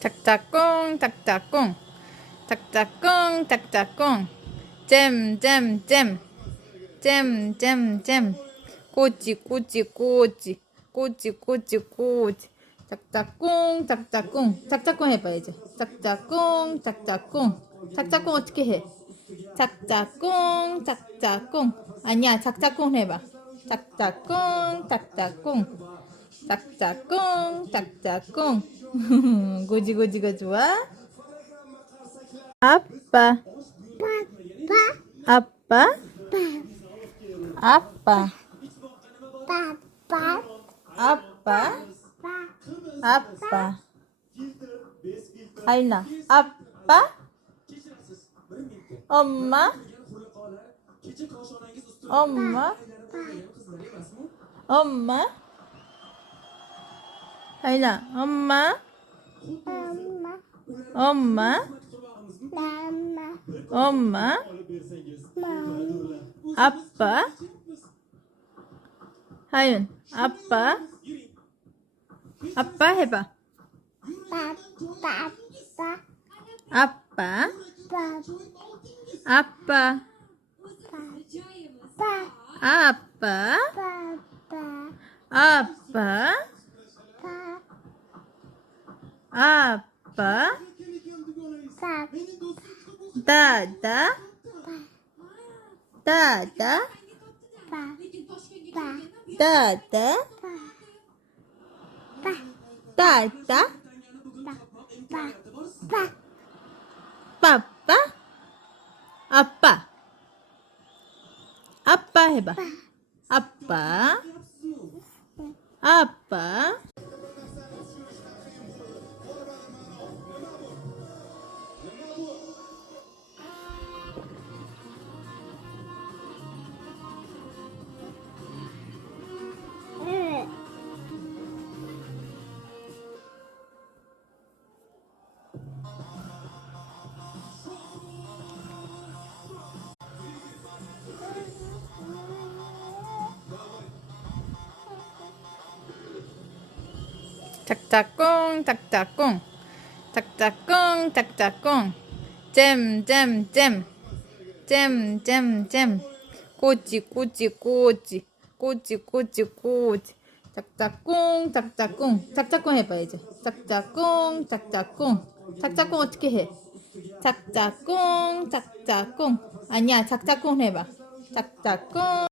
작작꿍 작작꿍 작작꿍 작작꿍 잼잼잼 잼잼잼 꼬치 꼬치 꼬치 꼬치 꼬치 꼬치 작작꿍 작작꿍 작작꿍 해봐 이제 작작꿍 작작꿍 작작꿍 어떻게 해? 작작꿍 작작꿍 아니야 작작꿍 해봐 작작꿍 작작꿍 작작꿍 작작꿍 고지고지가 좋아? 아빠 아빠 아빠 아빠 아빠 하인아 아빠 엄마 엄마 엄마 하인아 엄마 엄마 엄마 아빠 하윤 아빠 아빠 해봐 아빠 아빠 아빠 아빠 아빠 다다 다다 다다 다다 빠빠 아빠 아빠 해봐 아빠 아빠 작작꿍 작작꿍 작작꿍 작작꿍 잼잼잼 잼잼잼 꼬치 꼬치 꼬치 꼬치 꼬치 꼬치 작작꿍 작작꿍 작작꿍 해봐 이제 작작꿍 작작꿍 작작꿍 어떻게 해? 작작꿍 작작꿍 아니야 작작꿍 해봐 작작꿍